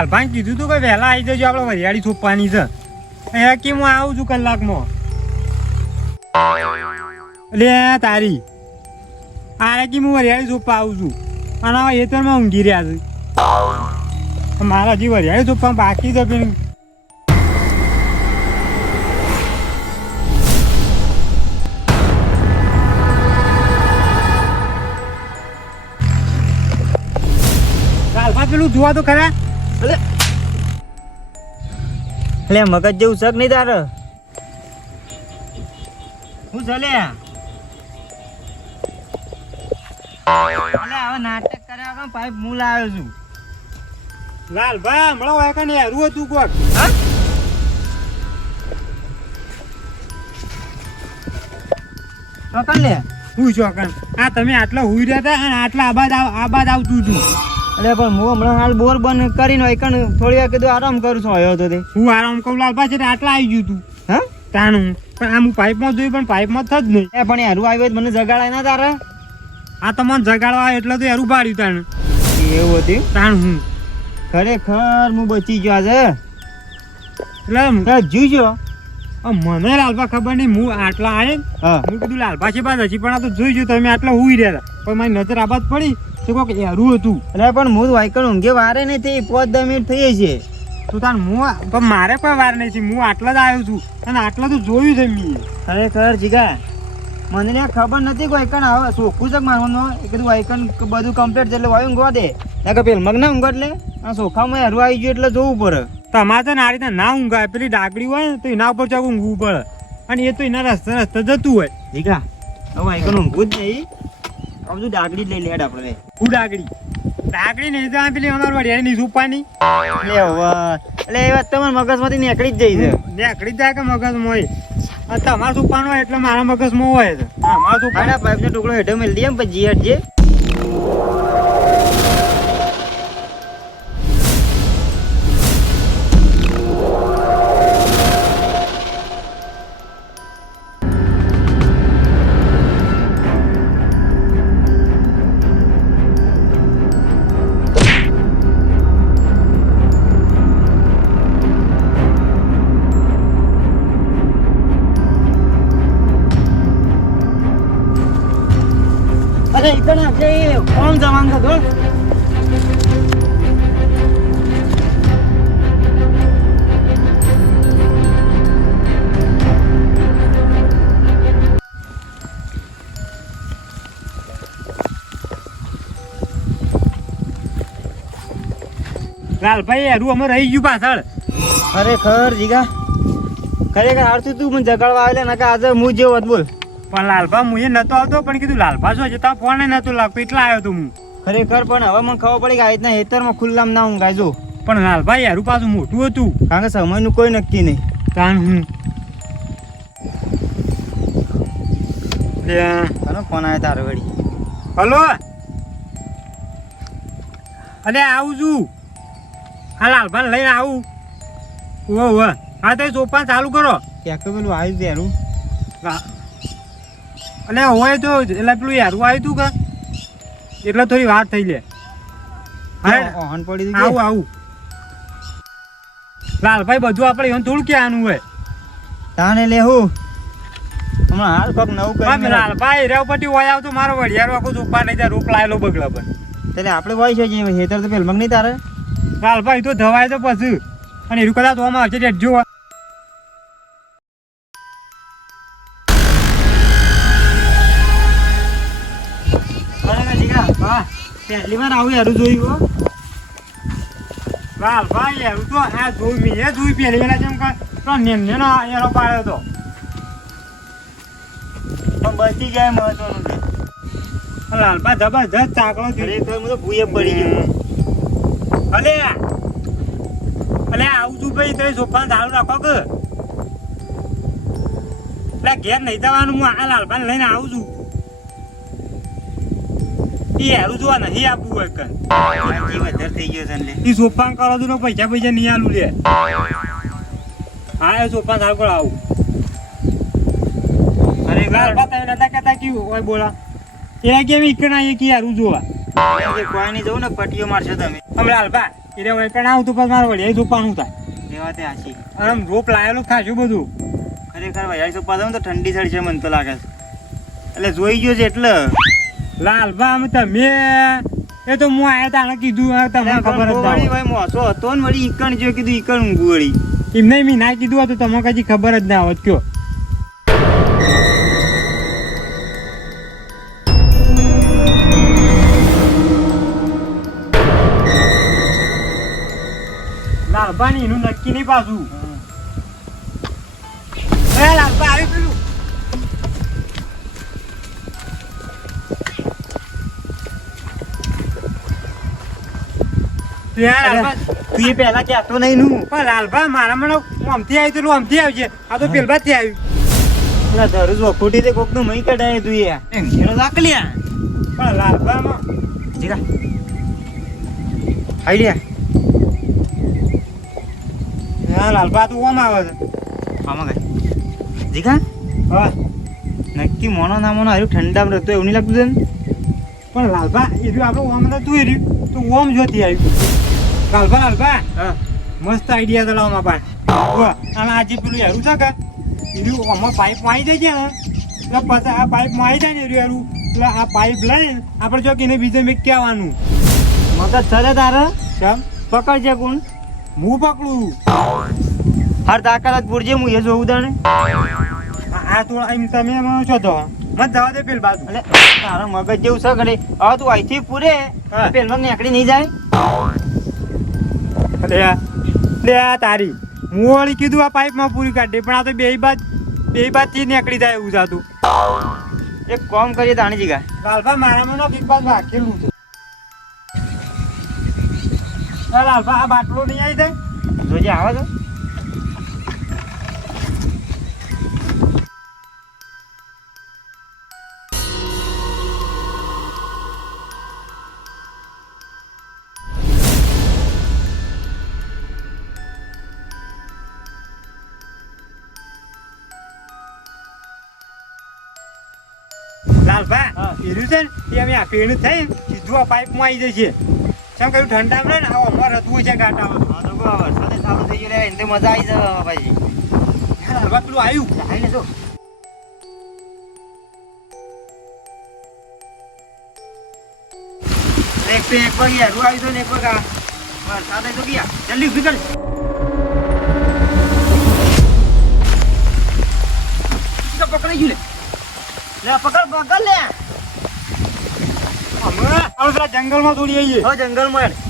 લાલભાઈ કીધું તું કે વહેલા આવી જજો, આપણે વરિયાળી સોંપવાની છે. એ કે હું આવું છું કલાકમાં. એટલે તારી આરે કે હું વરિયાળી સોંપવા આવું છું અને હવે એતરમાં ઊંઘી રહ્યા છે. મારા હજી વરિયાળી સોંપવા બાકી છે. પેલું પેલું જોવા તો ખરા. એટલે મગજ જેવું શક નહીં તારે. હું ચાલે હવે નાટક કર્યા પાઇપ હું લાવ્યો છું. લાલભાઈ હમણાં હોય કે નહીં હેરું હતું કોક. હા ચોકન લે હું ચોકન આ તમે આટલા હુઈ રહ્યા હતા અને આટલા આબાદ આવતું હતું. એટલે પણ હું હમણાં હાલ બોર બંધ કરીને થોડી વાર કીધું આરામ કરું છું. આવ્યો હતો તે હું આરામ કહું લાલભાઈ છે આટલા આવી ગયું તું. હા તાણું પણ આમ હું પાઇપમાં જોયું પણ પાઇપમાં જ નહીં. એ પણ હેરું આવ્યું મને જગાડાય ના તારે. આ તમને જગાડવા એટલે તો હેરું પાડ્યું તાણ. એવું હતું તાણ હું ખરેખર હું બચી ગયો આજે. એટલે જીજો મને લાલભા ખબર નહીં. હું આટલા આવે હા હું કીધું લાલભા છે બાદ હજી પણ આ તો જોઈ જો તમે આટલા હુઈ રહ્યા હતા પણ મારી નજર આબાદ પડી તો કોઈક હેરું હતું. એટલે પણ હું વાયકણ ઊંઘે વારે નહીં થઈ 5-10 મિનિટ થઈ છે. તો તાર હું પણ મારે કોઈ વાર નહીં છે. હું આટલા જ આવ્યો છું અને આટલા તો જોયું છે મેં. ખરેખર જીગા મને ત્યાં ખબર નથી વાયકણ હવે ચોખ્ખું છે મારવાનું. એ કીધું વાયકણ બધું કમ્પ્લીટ છે એટલે વાય ઊંઘવા દે. કે પેલ મગ ના ઊંઘ એટલે આ ચોખામાં હેરું આવી ગયું એટલે જોવું પડે. તમારે તો આ રીતે ના ઊંઘાય. પેલી ડાકડી હોય ને તો એના ઉપર ચાક ઊંઘવું પડે અને એ તો એના રસ્તે જતું હોય. જીગા હવે વાયકણ ઊંઘવું જ નહીં. આ બધું ડાકડી જ લઈ લે આપણે. હું ડાકડી નહીં તો પેલી અમારે વડિયાળી નહીં સોંપવાની. એટલે એ વાત તમારા મગજમાંથી નીકળી જ જઈ છે. નીકળી જાય કે મગજમાં હોય. તમારે સોંપવાનું હોય એટલે મારા મગજમાં હોય છે. અમારે સોંપવાના પાઇપનો ટુકડો હેઠો મેળ દઈએ પછી હટજે. અરે ઇકણ આપણે કોણ જવાનું છે ધોળ. લાલભાઈ હેરું અમે રહી ગયું પાછળ. ખરેખર જીગા ખરેખર હારતું તું મને જગાડવા આવેલા ના કે આજે હું જેવો હતો બોલ. પણ લાલભા હું એ નતો આવતો પણ કીધું લાલભા શું જતા ફોન નતો લાગતો એટલા આવ્યો તો હું. ખરેખર પણ હવે મને ખબર પડી કે આ રીતના હેતરમાં ખુલ્લામાં ના ઊંઘાય જો. પણ લાલભાઈ હેરું પાછું મોટું હતું કારણ કે સમયનું કોઈ નક્કી નહીં. કારણ હું કોનો ફોન આવ્યો તારો વળી. હલો અરે આવું છું. હા લાલભા લઈને આવું. ઓહ હા તો સોપા ચાલુ કરો. ક્યાંક તો પેલું આવ્યું યારું. અને હોય તો એટલે પેલું યારું આવ્યું તું કે એટલે થોડી વાત થઈ લે. ઓહન પડી આવું લાલભાઈ બધું આપણે એવું થોડું ક્યાંનું હોય. તાને લેવું હમણાં હાલ કોક નવું કરી. લાલભાઈ રેવ પટી હોય આવતો મારો વડિયારો આખું ચોપા નહીં ત્યાં રોપ લાયેલો બગલા પર. એટલે આપણે હોય છે હેતર તો પેલ મગ નહીં તારે. લાલભાઈ તો ધવાય તો પછી અને એનું કદાચ ઓમાં આવશે રેડજો. હા પહેલી વાર આવું યારું જોયું. લાલભાઈ યારું તો આ જોઈ મેં જોઈ પહેલી વાર જેમ કે નેનો એનો પાડ્યો હતો પણ બચી જાય મહત્વનું છે. લાલભાઈ જબરજસ્ત ચાકડો ખરેખર હું તો ભૂએ પડી ગયો. અલે આવું છું ભાઈ તો સોફા ચાલુ રાખો કે એટલે ઘેર નહીં જવાનું. હું આ લાલભાઈ લઈને આવું છું. એ હેરું જોવા નહીં આપવું હોય કર વધારે થઈ ગયો છે એટલે એ સોફા કરો છો પૈસા નહીં આલું લે. હા એ સોફા ચાલુ કરો આવું. અરે લાલભા તમે નતા કહેતા કે હોય બોલા એ કેમ ઈકણ આવીએ કે યારું જોવા કોઈ નહીં જવું ને પટીઓ મારશો તમે. હમણાં લાલભા એટલે વૈકણ આવતું પછી મારે વળી સોપાનું થાય એવા તે હાચી અને આમ રોપ લાયેલું ખાશું બધું ખરેખર વૈયાળી સોપા દઉં તો ઠંડી થડી છે મને તો લાગે છે એટલે જોઈ ગયો છે એટલે લાલભા અમે તમે એ તો હું આયા તાણે કીધું તમને ખબર જ ના હોય. ભાઈ મોસો હતો ને વળી ઈકણ જો કીધું ઈકણ ઊંઘું વળી એમને મેં ના કીધું હતું તમને કદી ખબર જ ના હોત કયો લાલભા ને એનું નક્કી નહીં પાછું લાલભા આવી પેલું તું એ પહેલા કહેતો નહીં નું પણ લાલભા મારા મને આમથી આવ્યું તો આમથી આવજે આ તો પેલબાથી આવ્યું પેલા ધરું વખોટી તે કોકનું મહી કઢાય તું યાર એમ ઘેરો લાકલ્યા પણ લાલભામાં જીગા આઈડિયા હા લાલભા તો ઓમ આવે છે આમાં કઈ જીગા હા નક્કી મોનો ના મોનો હારું ઠંડા રહેતો એવું નહીં લાગતું તને પણ લાલભા એ રહ્યું આપણે ઓમ નતું એ રહ્યું તો ઓમ જોતી આવ્યું લાલભા હા મસ્ત આઈડિયા તો લાવવા પાસે અને આજે પેલું હેરું છે કે એ રહ્યું આમાં પાઇપ મારી જાય છે ને એટલે પછી આ પાઇપ મારી જાય ને એ રહ્યું એટલે આ પાઇપ લઈને આપણે જો કે એને બીજે મેં કહેવાનું મગજ ચલે તારે કેમ પકડ છે કોણ હું પકડું હાર તાકાત પૂરજે હું એ જોઉં તાણે આ તો એમ તમે એમાં છો તો મત જવા દે પેલ બાજુ એટલે તારા મગજ જેવું છે ઘરે હવે તું અહીંથી પૂરે હા. પેલમાં નીકળી નહીં જાય લે આ તારી હું વળી કીધું આ પાઇપમાં પૂરી કાઢી પણ આ તો બે બાજથી નીકળી જાય એવું જાતું એક કામ કરીએ તાણી જીગા લાલભા મારામાં એક બાજુ રાખેલું છે લાલભા આ બાટલો નહીં આવી જાય જોજે આવે તો લાલભા હા. એર્યું છે ને એ અમે આ પેણ થઈ સીધું આ પાઇપમાં આવી જશે શું કહ્યું ઠંડામાં રહે ને આવો અમારે હતું છે ગાંઠામાં હા તો વરસાદ ચાલુ થઈ ગયો એને મજા આવી જાય ભાઈ લાલભા પેલું આવ્યું આવી ને જો એક પે એક પગ યાર આવી તો ને એક પગ આ વરસાદ આવી તો ગયા જલ્દી ઉભી કર પકડાઈ ગયું લે પકડ લે અમે પેલા જંગલમાં દોડી આવીએ હવે જંગલમાં હેડ